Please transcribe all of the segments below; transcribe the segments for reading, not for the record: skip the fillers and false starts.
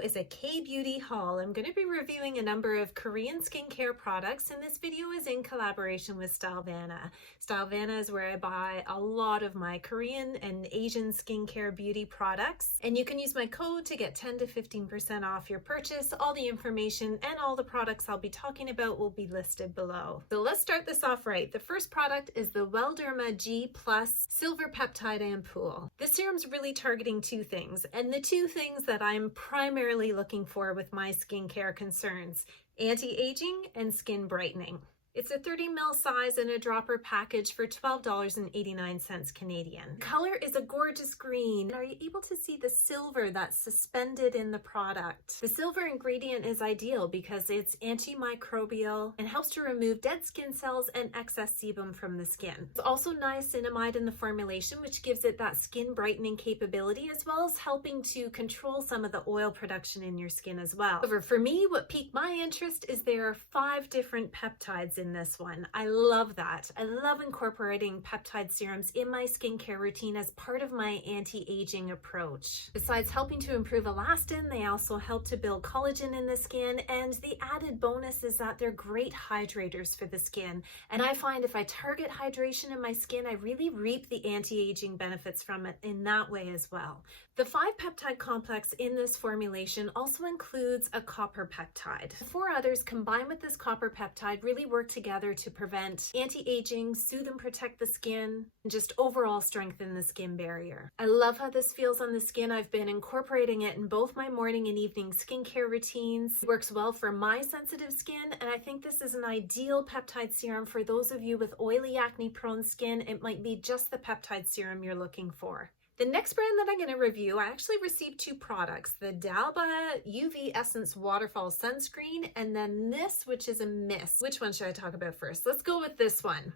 is a K-beauty haul. I'm going to be reviewing a number of Korean skincare products, and this video is in collaboration with Stylevana. Stylevana is where I buy a lot of my Korean and Asian skincare beauty products, and you can use my code to get 10 to 15% off your purchase. All the information and all the products I'll be talking about will be listed below. So let's start this off right. The first product is the Derma G Plus Silver Peptide Ampoule. This serum's really targeting two things, and the two things that I'm primarily looking for with my skincare concerns: anti-aging and skin brightening. It's a 30 ml size in a dropper package for $12.89 Canadian. Color is a gorgeous green. Are you able to see the silver that's suspended in the product? The silver ingredient is ideal because it's antimicrobial and helps to remove dead skin cells and excess sebum from the skin. It's also niacinamide in the formulation, which gives it that skin brightening capability, as well as helping to control some of the oil production in your skin as well. However, for me, what piqued my interest is there are 5 different peptides in this one. I love that. I love incorporating peptide serums in my skincare routine as part of my anti-aging approach. Besides helping to improve elastin, they also help to build collagen in the skin, and the added bonus is that they're great hydrators for the skin. And I find if I target hydration in my skin, I really reap the anti-aging benefits from it in that way as well. The 5 peptide complex in this formulation also includes a copper peptide. The 4 others combined with this copper peptide really work together to prevent anti-aging, soothe and protect the skin, and just overall strengthen the skin barrier. I love how this feels on the skin. I've been incorporating it in both my morning and evening skincare routines. It works well for my sensitive skin, and I think this is an ideal peptide serum for those of you with oily, acne-prone skin. It might be just the peptide serum you're looking for. The next brand that I'm going to review, I actually received 2 products, the Derma UV Essence Waterfull Sunscreen, and then this, which is a mist. Which one should I talk about first? Let's go with this one.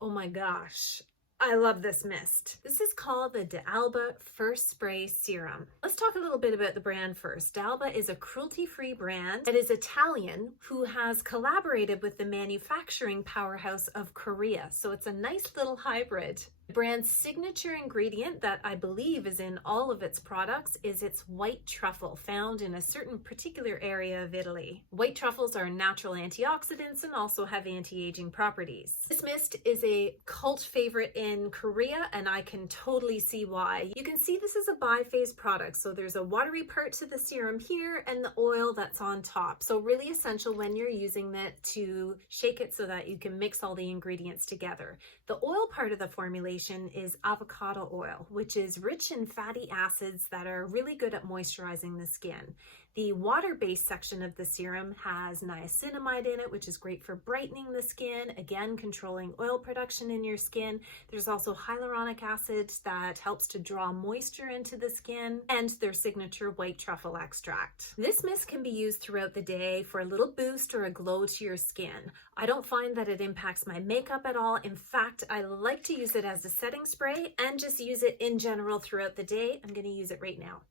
Oh my gosh, I love this mist. This is called the Derma First Spray Serum. Let's talk a little bit about the brand first. Derma is a cruelty-free brand that is Italian, who has collaborated with the manufacturing powerhouse of Korea. So it's a nice little hybrid. The brand's signature ingredient that I believe is in all of its products is its white truffle, found in a certain particular area of Italy. White truffles are natural antioxidants and also have anti-aging properties. This mist is a cult favorite in Korea, and I can totally see why. You can see this is a bi-phase product, so there's a watery part to the serum here and the oil that's on top. So really essential when you're using it to shake it so that you can mix all the ingredients together. The oil part of the formulation is avocado oil, which is rich in fatty acids that are really good at moisturizing the skin. The water-based section of the serum has niacinamide in it, which is great for brightening the skin, again, controlling oil production in your skin. There's also hyaluronic acid that helps to draw moisture into the skin, and their signature white truffle extract. This mist can be used throughout the day for a little boost or a glow to your skin. I don't find that it impacts my makeup at all. In fact, I like to use it as a setting spray and just use it in general throughout the day. I'm going to use it right now.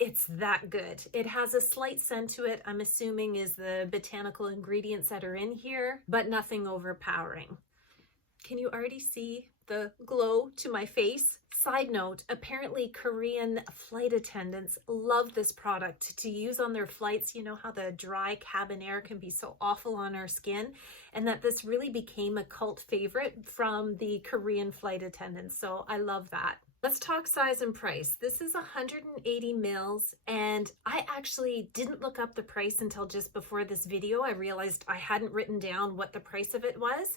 It's that good. It has a slight scent to it, I'm assuming is the botanical ingredients that are in here, but nothing overpowering. Can you already see the glow to my face? Side note, apparently Korean flight attendants love this product to use on their flights. You know how the dry cabin air can be so awful on our skin, and that this really became a cult favorite from the Korean flight attendants. So I love that. Let's talk size and price. This is 180 mils, and I actually didn't look up the price until just before this video. I realized I hadn't written down what the price of it was,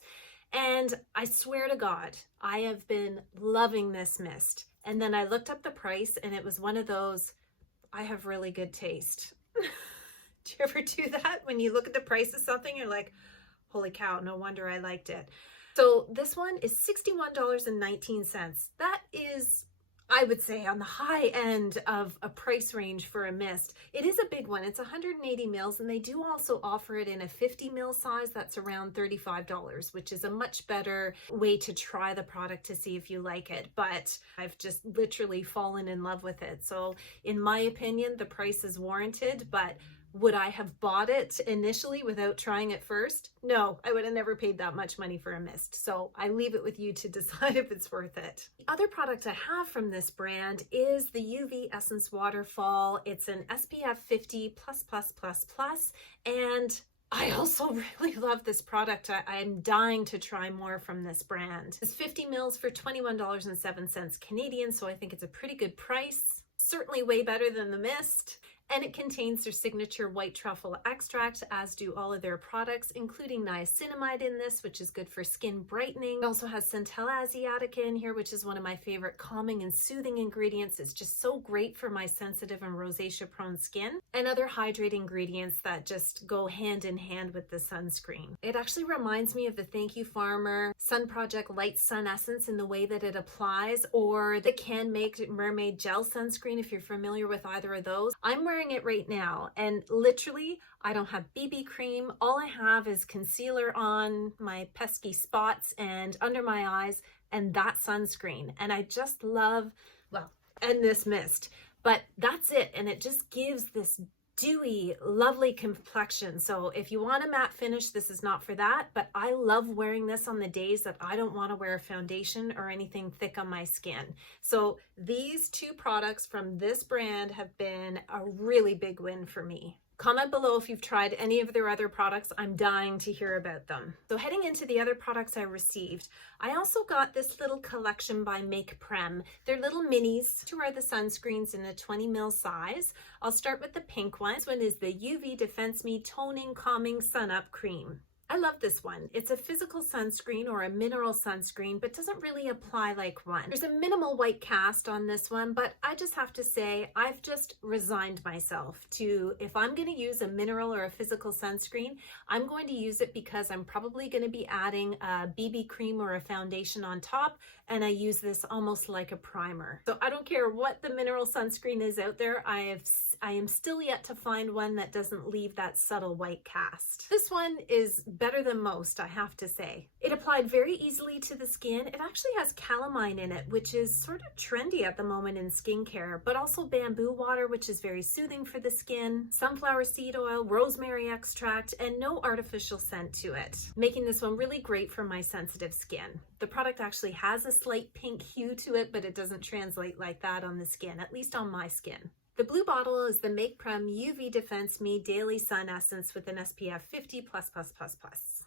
and I swear to God, I have been loving this mist. And then I looked up the price, and it was one of those, I have really good taste. Do you ever do that? When you look at the price of something, you're like, holy cow, no wonder I liked it. So this one is $61.19. That is, I would say, on the high end of a price range for a mist. It is a big one. It's 180 mils, and they do also offer it in a 50 mil size. That's around $35, which is a much better way to try the product to see if you like it. But I've just literally fallen in love with it. So in my opinion, the price is warranted, but Would I have bought it initially without trying it first? No, I would have never paid that much money for a mist. So I leave it with you to decide if it's worth it. The other product I have from this brand is the UV Essence Waterfall. It's an SPF 50++++, and I also really love this product. I'm dying to try more from this brand. It's 50 mils for $21.07 Canadian, so I think it's a pretty good price. Certainly way better than the mist. And it contains their signature white truffle extract, as do all of their products, including niacinamide in this, which is good for skin brightening. It also has centella asiatica in here, which is one of my favorite calming and soothing ingredients. It's just so great for my sensitive and rosacea prone skin, and other hydrating ingredients that just go hand in hand with the sunscreen. It actually reminds me of the Thank You Farmer Sun Project Light Sun Essence in the way that it applies, or the Can Make Mermaid Gel Sunscreen, if you're familiar with either of those. I'm wearing it right now, and literally I don't have BB cream. All I have is concealer on my pesky spots and under my eyes, and that sunscreen. And I just love, well, and this mist, but that's it. And it just gives this dewy, lovely complexion. So if you want a matte finish, this is not for that, but I love wearing this on the days that I don't want to wear a foundation or anything thick on my skin. So these two products from this brand have been a really big win for me. Comment below if you've tried any of their other products. I'm dying to hear about them. So heading into the other products I received, I also got this little collection by Make Prem. They're little minis to wear the sunscreens in a 20 ml size. I'll start with the pink one. This one is the UV Defense Me Toning Calming Sun Up Cream. I love this one. It's a physical sunscreen or a mineral sunscreen, but doesn't really apply like one. There's a minimal white cast on this one, but I just have to say, I've just resigned myself to, if I'm going to use a mineral or a physical sunscreen, I'm going to use it because I'm probably going to be adding a BB cream or a foundation on top, and I use this almost like a primer. So I don't care what the mineral sunscreen is out there, I am still yet to find one that doesn't leave that subtle white cast. This one is better than most, I have to say. It applied very easily to the skin. It actually has calamine in it, which is sort of trendy at the moment in skincare, but also bamboo water, which is very soothing for the skin, sunflower seed oil, rosemary extract, and no artificial scent to it, making this one really great for my sensitive skin. The product actually has a slight pink hue to it, but it doesn't translate like that on the skin, at least on my skin. The blue bottle is the Make Prem UV Defense Me Daily Sun Essence with an SPF 50++++.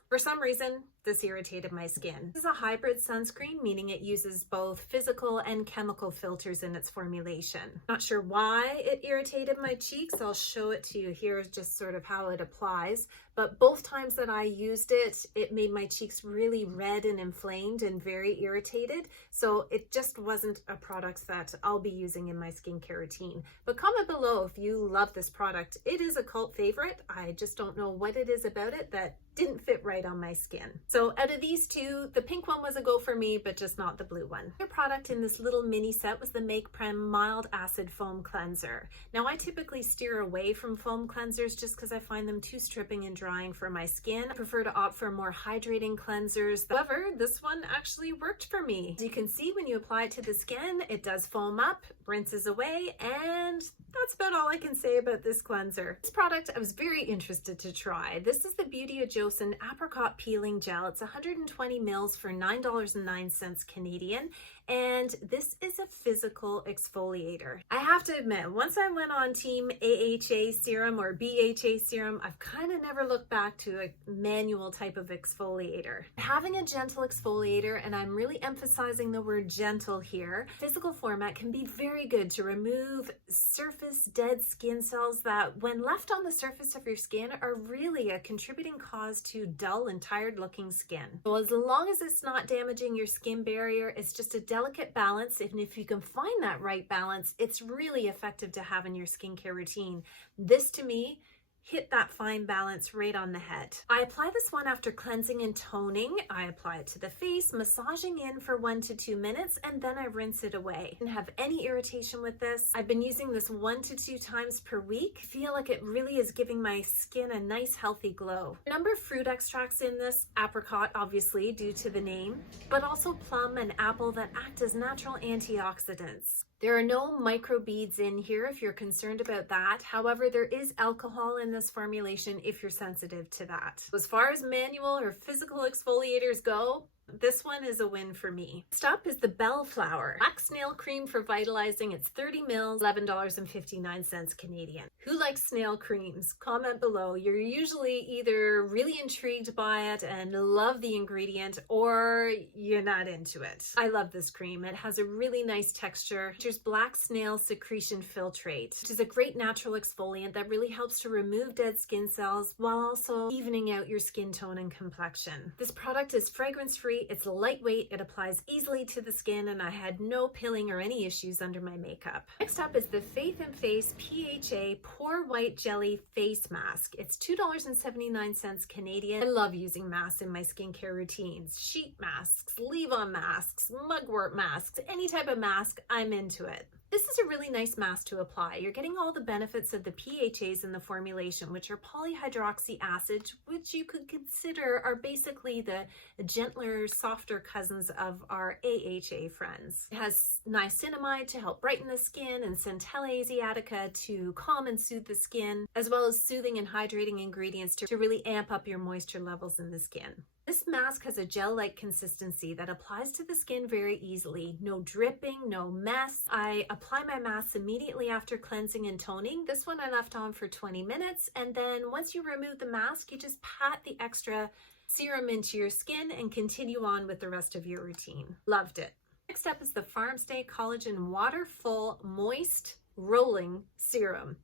For some reason, this irritated my skin. This is a hybrid sunscreen, meaning it uses both physical and chemical filters in its formulation. Not sure why it irritated my cheeks. I'll show it to you here, just sort of how it applies. But both times that I used it, it made my cheeks really red and inflamed and very irritated. So it just wasn't a product that I'll be using in my skincare routine. But comment below if you love this product. It is a cult favorite. I just don't know what it is about it that didn't fit right on my skin. So out of these two, the pink one was a go for me, but just not the blue one. The product in this little mini set was the Make Prem Mild Acid Foam Cleanser. Now I typically steer away from foam cleansers just because I find them too stripping and drying for my skin. I prefer to opt for more hydrating cleansers. However, this one actually worked for me. As you can see, when you apply it to the skin, it does foam up, rinses away, and that's about all I can say about this cleanser. This product I was very interested to try. This is the Beauty of JOSEON Apricot Peeling Gel. It's 120 mils for $9.09 Canadian, and this is a physical exfoliator. I have to admit, once I went on team AHA serum or BHA serum, I've kind of never looked back to a manual type of exfoliator. Having a gentle exfoliator, and I'm really emphasizing the word gentle here, physical format can be very good to remove surface dead skin cells that, when left on the surface of your skin, are really a contributing cause to dull and tired looking skin. So as long as it's not damaging your skin barrier, it's just a delicate balance, and if you can find that right balance, it's really effective to have in your skincare routine. This to me hit that fine balance right on the head. I apply this one after cleansing and toning. I apply it to the face, massaging in for 1 to 2 minutes, and then I rinse it away. I didn't have any irritation with this. I've been using this 1 to 2 times per week. I feel like it really is giving my skin a nice healthy glow. A number of fruit extracts in this, apricot obviously due to the name, but also plum and apple that act as natural antioxidants. There are no microbeads in here if you're concerned about that. However, there is alcohol in this formulation if you're sensitive to that. As far as manual or physical exfoliators go, this one is a win for me. Next up is the Bellflower Black Snail Cream for Vitalizing. It's 30 mils, $11.59 Canadian. Who likes snail creams? Comment below. You're usually either really intrigued by it and love the ingredient, or you're not into it. I love this cream. It has a really nice texture. It features black snail secretion filtrate, which is a great natural exfoliant that really helps to remove dead skin cells while also evening out your skin tone and complexion. This product is fragrance-free. It's lightweight, it applies easily to the skin, and I had no pilling or any issues under my makeup. Next up is the Faith and Face PHA Porewhite Jelly Face Mask. It's $2.79 Canadian. I love using masks in my skincare routines. Sheet masks, leave-on masks, mugwort masks, any type of mask, I'm into it. This is a really nice mask to apply. You're getting all the benefits of the PHAs in the formulation, which are polyhydroxy acid, which you could consider are basically the gentler, softer cousins of our AHA friends. It has niacinamide to help brighten the skin and centella asiatica to calm and soothe the skin, as well as soothing and hydrating ingredients to really amp up your moisture levels in the skin. This mask has a gel-like consistency that applies to the skin very easily. No dripping, no mess. I apply my masks immediately after cleansing and toning. This one I left on for 20 minutes, and then once you remove the mask, you just pat the extra serum into your skin and continue on with the rest of your routine. Loved it. Next up is the Farmstay Collagen Waterfull Moist Rolling Serum.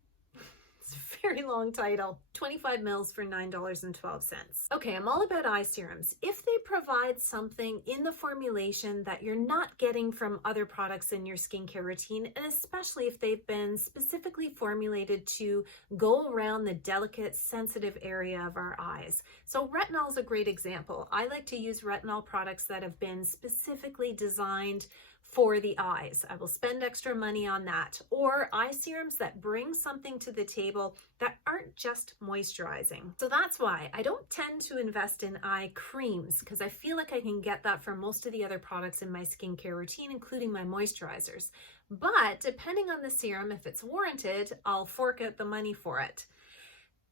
It's a very long title. 25 mils for $9.12. Okay, I'm all about eye serums. If they provide something in the formulation that you're not getting from other products in your skincare routine, and especially if they've been specifically formulated to go around the delicate, sensitive area of our eyes. So retinol is a great example. I like to use retinol products that have been specifically designed for the eyes. I will spend extra money on that. Or eye serums that bring something to the table that aren't just moisturizing. So that's why I don't tend to invest in eye creams, because I feel like I can get that from most of the other products in my skincare routine, including my moisturizers. But depending on the serum, if it's warranted, I'll fork out the money for it.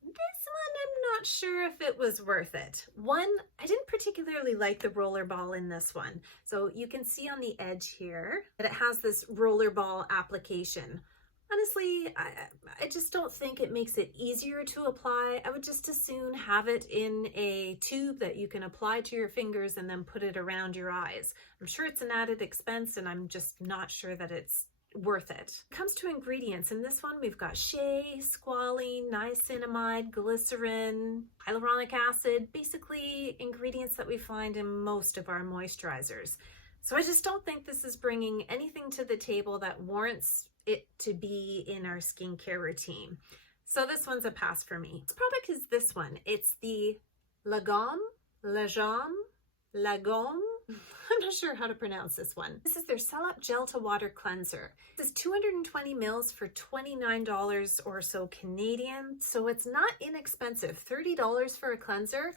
This one, I'm not sure if it was worth it. One, I didn't particularly like the roller ball in this one. So you can see on the edge here that it has this roller ball application. Honestly, I just don't think it makes it easier to apply. I would just as soon have it in a tube that you can apply to your fingers and then put it around your eyes. I'm sure it's an added expense, and I'm just not sure that it's worth it. When it comes to ingredients, in this one we've got shea, squalene, niacinamide, glycerin, hyaluronic acid, basically ingredients that we find in most of our moisturizers. So I just don't think this is bringing anything to the table that warrants it to be in our skincare routine. So this one's a pass for me. This product is this one. It's the LAGOM. I'm not sure how to pronounce this one. This is their Cellup Gel to Water Cleanser. This is 220 mils for $29 or so Canadian, so it's not inexpensive. $30 for a cleanser.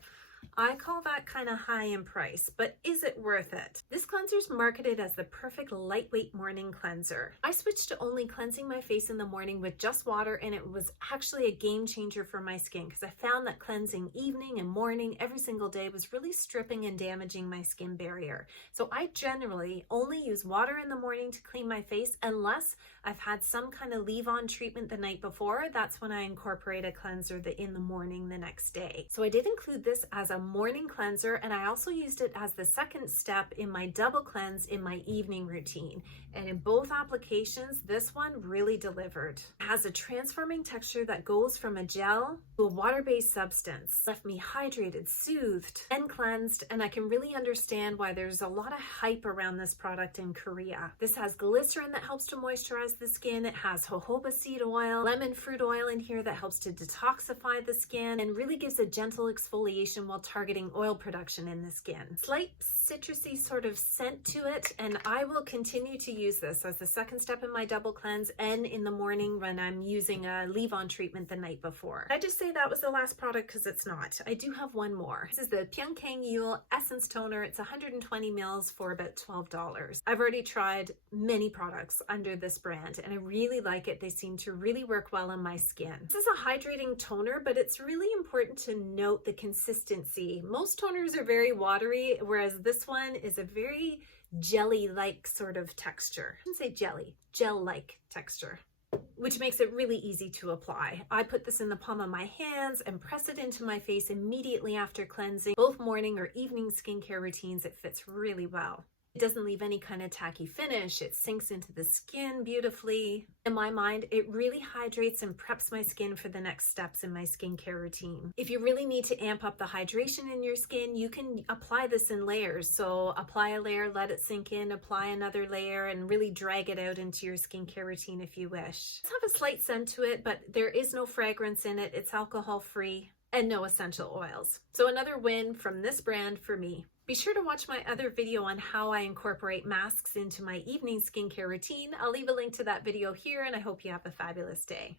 I call that kind of high in price, but is it worth it? This cleanser is marketed as the perfect lightweight morning cleanser. I switched to only cleansing my face in the morning with just water, and it was actually a game changer for my skin because I found that cleansing evening and morning every single day was really stripping and damaging my skin barrier. So I generally only use water in the morning to clean my face unless I've had some kind of leave-on treatment the night before. That's when I incorporate a cleanser in the morning the next day. So I did include this as a morning cleanser, and I also used it as the second step in my double cleanse in my evening routine. And in both applications, this one really delivered. It has a transforming texture that goes from a gel to a water-based substance. Left me hydrated, soothed, and cleansed, and I can really understand why there's a lot of hype around this product in Korea. This has glycerin that helps to moisturize moisturize the skin. It has jojoba seed oil, lemon fruit oil in here that helps to detoxify the skin and really gives a gentle exfoliation while targeting oil production in the skin. Slight citrusy sort of scent to it, and I will continue to use this as the second step in my double cleanse and in the morning when I'm using a leave-on treatment the night before. I just say that was the last product because it's not. I do have one more. This is the Pyunkang Essence Toner. It's 120 mils for about $12. I've already tried many products under this brand and I really like it. They seem to really work well on my skin. This is a hydrating toner, but it's really important to note the consistency. Most toners are very watery, whereas this one is a very jelly-like sort of texture. I shouldn't say jelly, gel-like texture, which makes it really easy to apply. I put this in the palm of my hands and press it into my face immediately after cleansing. Both morning or evening skincare routines, it fits really well. It doesn't leave any kind of tacky finish. It sinks into the skin beautifully. In my mind, it really hydrates and preps my skin for the next steps in my skincare routine. If you really need to amp up the hydration in your skin, you can apply this in layers. So apply a layer, let it sink in, apply another layer, and really drag it out into your skincare routine if you wish. It's have a slight scent to it, but there is no fragrance in it. It's alcohol-free and no essential oils. So another win from this brand for me. Be sure to watch my other video on how I incorporate masks into my evening skincare routine. I'll leave a link to that video here, and I hope you have a fabulous day.